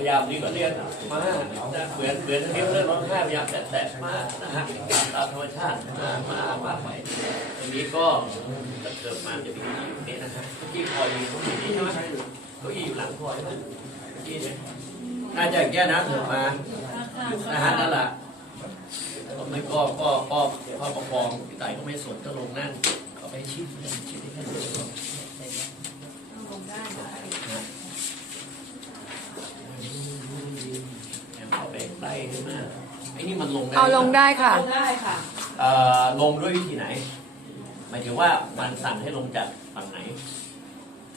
ยายามนี่ก็เรียกมาเหมือนเหมือนที่เริ่มร้องไห้พยายามแตะมานะฮะตามธรรมชาติมามามาไปตรงนี้ก็เกิดมาจะมีอยู่นี่นะฮะที่คอยอยู่ตรงนี้ใช่ไหม เก้าอี้อยู่หลังคอยใช่ไหมเก้าอี้เนี่ยน่าจะแก้นะเถิดมานะฮะนั่นแหละก็ไม่ก็ก็ก็พ่อประคองพี่ไต่ก็ไม่สนก็ลงนั่งเขาไปชิดชิดที่แค่นี้ก็เอาไปใกล้ขึ้นมาไอ้นี่มันลงได้เอาลงได้ค่ะลงได้ค่ะเอ่อลงด้วยวิธีไหน หมายถึงว่ามันสั่งให้ลงจากฝั่งไหนล